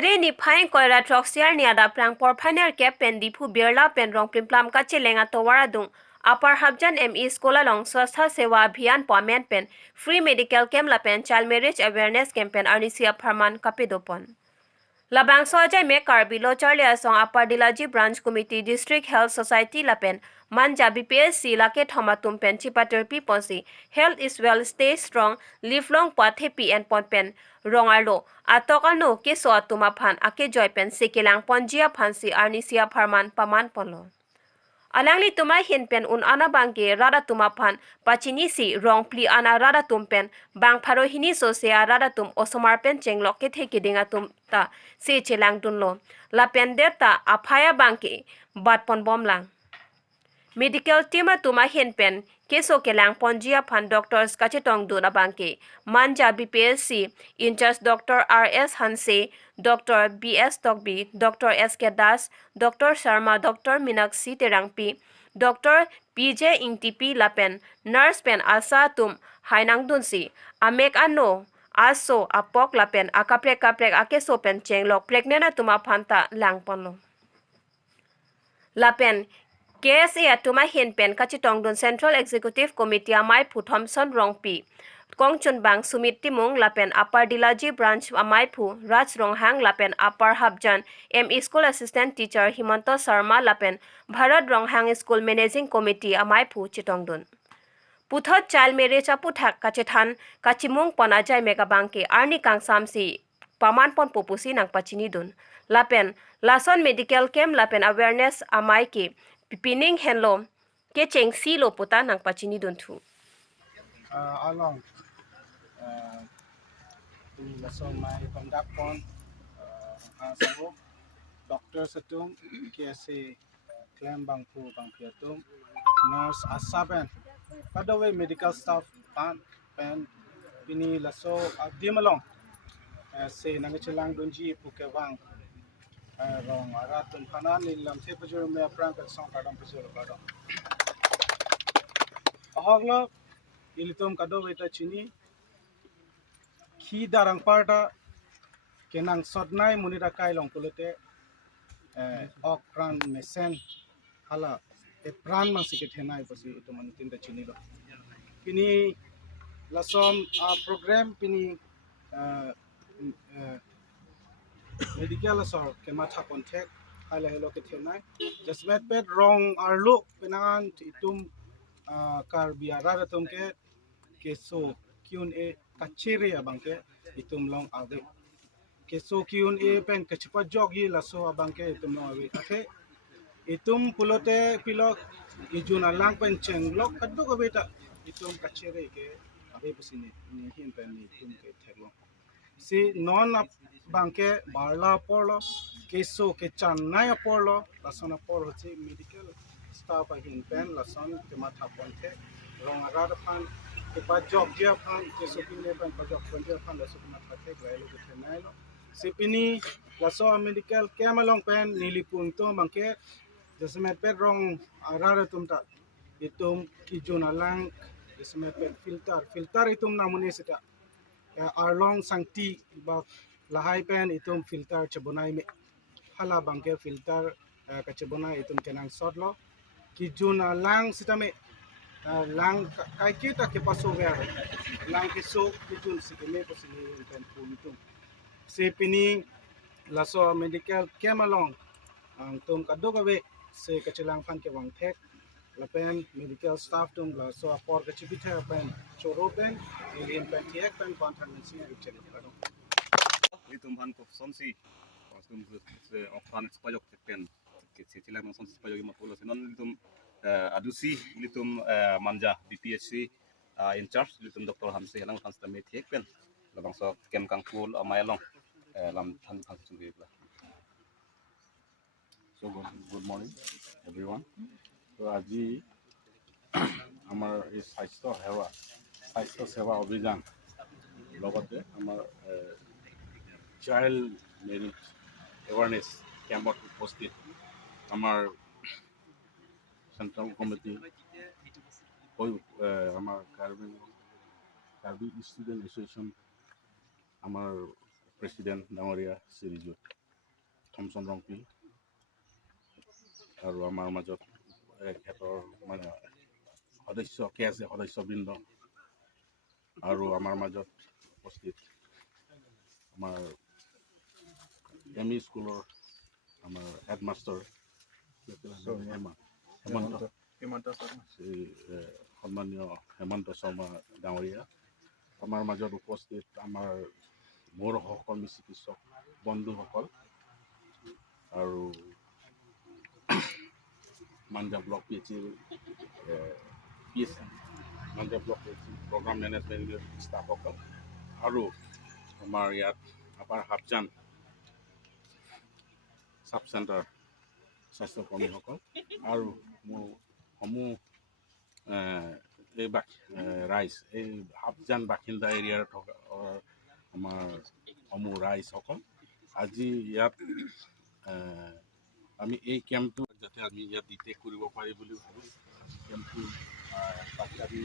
Mere ni phain koira troxial ni ada prang por phainer ke pen dipu birla pen rong primplam ka chelenga towara dung upper hapjan me school along swasthya seva abhiyaan pamen pen free medical camp la pen child marriage awareness campaign arnisia pharman kepadopon labang soja me karbilo charlia song upper dilaji branch committee district health society la pen manja bpsc la ke thomatum pen chipater pi ponsi health is well stay strong live long path happy and pon pen rongarlo atokano ke so atuma phan ake joy pen sekelang ponjia phansi arnisia pharman paman ponlo alangli tumai hin pen un ana bangke rada tuma phan pachini si rong pli ana rada tum pen bang pharo hini so se rada tum osomar pen chenglok ke theke dinga tum ta se chelang dunlo la pen deta aphaya bangke bat pon bom lang medical team tuma hin pen keso kelang ponjia phan doctors kachetong do na bangke manja bpsc in charge dr rs hanse dr bs tokbi dr sk das dr sharma dr minakshi terangpi dr pj ingtipi lapen nurse pen asa tum hainang dunsi amek ano aso apok lapen akaprek kaprek akeso pen chenglok pregnant tuma phanta langponlo lapen KSA atuma hin pen kachitong dun Central Executive Committee amai phu Thompson Rongpi Kongchun bang Sumit Timung lapen Upper Dilaji branch amai phu Raj Ronghang lapen Upper Hapjan ME School Assistant Teacher Himanto Sharma lapen Bharat Ronghang School Managing Committee amai phu chitong dun Puthot child marriage aputhak kachithan kachimung ponajai megabangke arni kang samsi paman pon popusi nang pachini dun lapen lason medical camp lapen awareness amai ke pipining henlo ke chengsi lo puta nang pachini dun thu along to lason my conduct on so doctor satum KSA claim bangpu bangpiatum nurse asaben by the way medical staff pen pini laso dimalong se nangichelang donji pukewang rong aratun kanan nilam tepajur me prang kat song kadam pajur kadam ahoglo ilitum kado beta chini ki darang parta kenang sodnai munira kailong pulute ok pran mesen hala e pran masike thenai pasi itu manitin da chini lo pini lasom program pini medical asor ke matha contact hala hello ke thenai just met pet wrong arlo penan itum kar biara ratum ke so Q&A kachere abangke itum long ave ke so Q&A pen kachpa jogi laso abangke itum long ave ate itum pulote pilok ijuna lang pen cheng lok kaddo ko beta itum kachere ke ave pusini ni hin pen ni itum ke thelo si non bangke barla porlo keso ke chanai porlo lasona porlo che medical staff ahin pen lason ke matha ponte rong agar phan ke ba job dia phan keso pine pen ba job pon dia phan laso matha ke lailo ke thenailo sipini laso medical kemalong pen nilipung to bangke jasmet pen rong agar tumta itum kijuna lang jasmet pen filter itum namune sita arlong sangti ba lahai pen itum filter chabunai me hala bangke filter kachabunai itum kenang sodlo kijuna lang sitame lang kai kita ke paso ver lang kiso kijun sikeme posini pen pulitum se pini laso medical kemalong ang tum kadogawe se kachilang pan ke wang thek lapen medical staff tum la so apor ke chibitha pen choro pen alien pen thiek pen contaminancy ichen karo itum han ko sonsi kostum se okhan spajok pen ke sitilang sonsi spajok mapulo senon itum adusi litum manja bphc in charge litum dr hamse lang kansta me thiek pen labang so kem kang pul amailong lam than than chungibla. So good morning everyone. So আজি আমাৰ এই স্বাস্থ্য সেৱা অভিযান লগতে আমাৰ child marriage awareness কেম্পত উপস্থিত আমাৰ চেণ্ট্ৰেল কমিটি আমাৰ কাৰ্বি ষ্টুডেণ্ট এছ'চিয়েশ্যন আমাৰ প্ৰেচিডেণ্ট ডাঙৰীয়া শ্ৰীযুত থমচন ৰংপি আৰু আমাৰ মাজত এখেতৰ মানে সদস্যবৃন্দ আৰু আমাৰ মাজত উপস্থিত আমাৰ ME স্কুলৰ আমাৰ হেডমাষ্টাৰ সন্মানীয় হেমন্ত শৰ্মা ডাঙৰীয়া, আমাৰ মাজত উপস্থিত আমাৰ মোৰ সহকৰ্মী চিকিৎসক বন্ধুসকল আৰু Manja block PHC Manja block PHC programme management ষ্টাফসকল আৰু আমাৰ ইয়াত আপাৰ হাপজান চাব চেণ্টাৰ স্বাস্থ্যকৰ্মীসকল আৰু মোৰ সমূহ ৰাইজ এই হাপজান বাসিন্দা এৰিয়াৰ থকা আমাৰ সমূহ ৰাইজসকল আজি ইয়াত আমি এই কেম্পটো যাতে আমি ইয়াত ডিটেক্ট কৰিব পাৰি বুলি ভাবোঁ। কেম্পটো তাতে আমি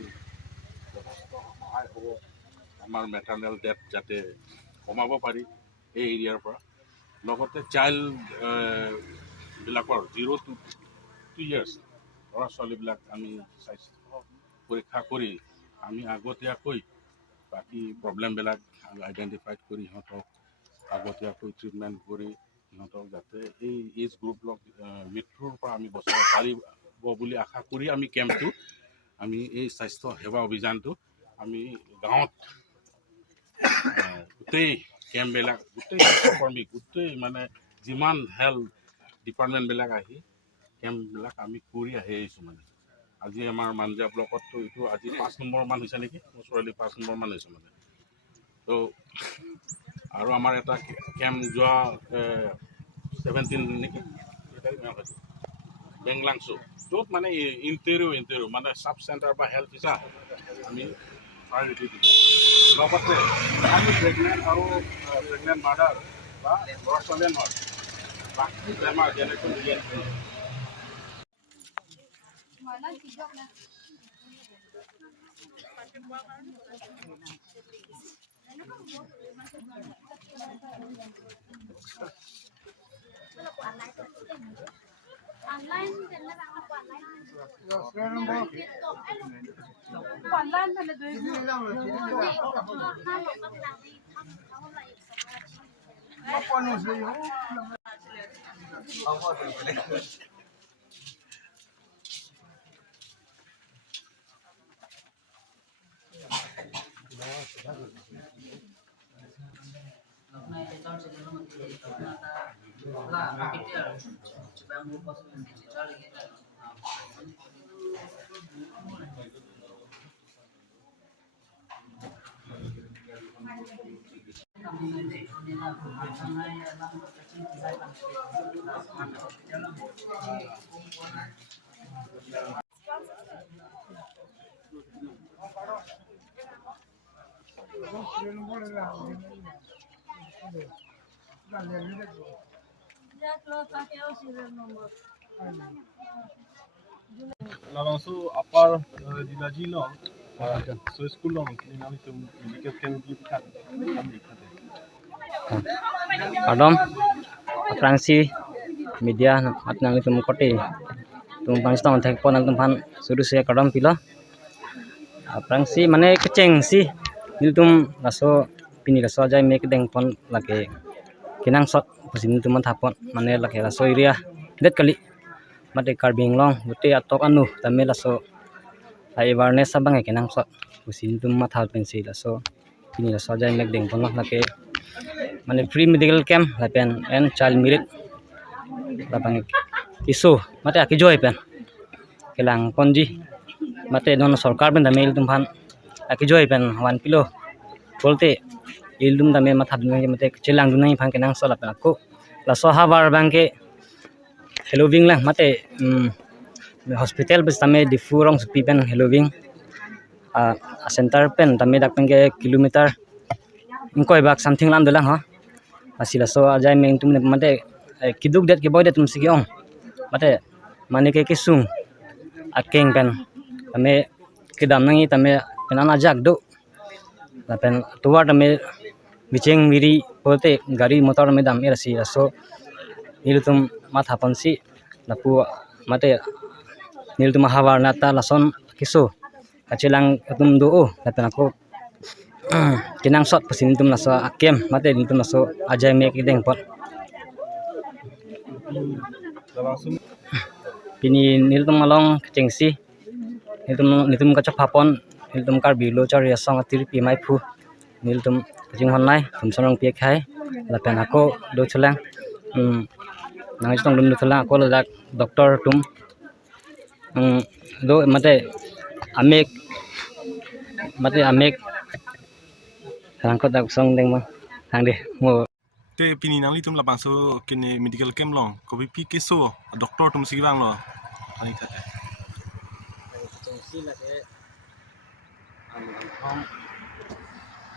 যথেষ্ট সহায় হ'ব আমাৰ মেটাৰনেল ডেথ যাতে কমাব পাৰি এই এৰিয়াৰ পৰা। লগতে চাইল্ড বিলাকৰ 0 to 2 years ল'ৰা ছোৱালীবিলাক আমি স্বাস্থ্য পৰীক্ষা কৰি আমি আগতীয়াকৈ বাকী প্ৰব্লেমবিলাক আইডেণ্টিফাই কৰি সিহঁতক আগতীয়াকৈ ট্ৰিটমেণ্ট কৰি সিহঁতক যাতে এই এজ গ্ৰুপক মৃত্যুৰ পৰা আমি বচাব পাৰিব বুলি আশা কৰি আমি কেম্পটো আমি এই স্বাস্থ্য সেৱা অভিযানটো আমি গাঁৱত গোটেই কেম্পবিলাক গোটেই স্বাস্থ্যকৰ্মী গোটেই মানে যিমান হেল্থ ডিপাৰ্টমেণ্টবিলাক আহি কেম্পবিলাক আমি কৰি আহি আহিছোঁ। মানে আজি আমাৰ মাঞ্জা ব্লকততো এইটো আজি 5 নম্বৰমান হৈছে নেকি, ওচৰলৈ 5 নম্বৰমান হৈছে মানে। তো আৰু আমাৰ এটা কেম্প যোৱা 17 নেকি বেংলাংচু য'ত মানে ইণ্টেৰিও মানে চাব চেণ্টাৰ বা হেল্থ ভিছা আমি প্ৰায়ৰিটি দিওঁ। লগতে আমি প্ৰেগনেণ্ট আৰু প্ৰেগনেণ্ট মাদাৰ বা ল'ৰা ছোৱালীয়ে নহয় বাকী বেমাৰ যেনেকৈ langsung apar di Najino, so sekolah ni nama itu medical camp di Pekan. Adam, Fransi, media, at nang itu mukote, tum panstan thek pon nang tumpan suruh saya kadam pila. Fransi mana keceng si, ini tum laso pini laso aja mek deng pon lagi, kinang shot pasin tum thapon mana lagi laso area, det kali. Mate karbing long buti atok anu tame laso awareness sabang kenang so usin tum mathal pensi laso ini laso jai mek ding pon lake mane free medical camp lapen and child merit labang isu mate aki joy pen kelang konji mate non sarkar ben damel tum phan aki joy pen 1 kilo bolte ildum dame mathal mate chilang dunai phan kenang so lapen aku laso habar bangke hello wing lang mate hospital bes tame di furong sepi pen hello wing center pen tame dak pen ke kilometer ingkoi bak something lam dolang ha asila so ajai meng tum mate kiduk det ke boy det tum sigiong mate mane ke kisung akeng pen tame kidam nangi tame penana jak do pen tuwa tame bicheng miri pote gari motor medam irasi so niltum mat hapan si lapu mate niltum hawar nata lason kiso kacilang tum do lapen aku kinang shot pasin tum naso akem mate tum naso ajai mek ideng pot langsung pini niltum malong cengsi niltum kacap hapon niltum kar bilo char yasong atir pi mai phu niltum jing honai tum sonong pi khai lapen aku do chulang nang istong dum do chulang aku ladak doktor tum do amek rangkot dak song deng ma thang de mo te pini nang li tum lapang so kene medical camp long ko pi keso doktor tum si bang lo ani thate cengsi la ke hom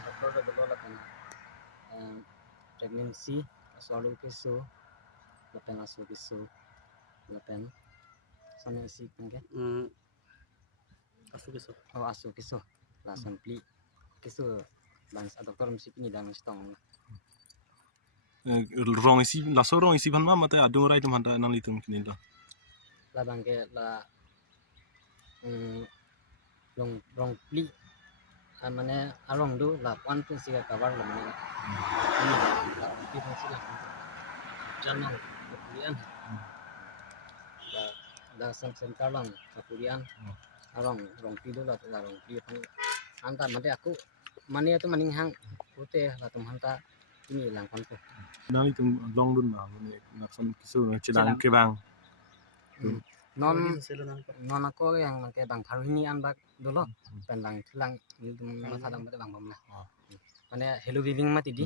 doktor do do lapen pregnancy asalu keso lapen asu keso lapen sana isi pengke asu keso la sampli keso bans doktor mesti pini dang stong rong isi ban ma mate adung rai tum hanta nang li tum kini lo la bangke la rong pli mane arong do la pan pun siga kabar la mane la pli pun siga janang kemudian da sem kalang kemudian arong rong pli do la rong pli pun anta mate aku mane itu maning hang putih la tum hanta ini langkan ko nang li tum long dun ma mane nak son kiso chilang ke bang non ako yang ke bang tharuni an bak dolo pendang tulang masa dang bang bom lah mane hello living mati di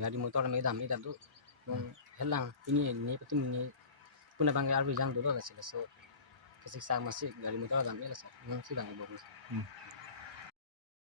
ngadi motor me dam ida tu helang ini petum ini puna bang arbi jang dolo la sila so kesik sa masih dari motor dam ila sa si bang bom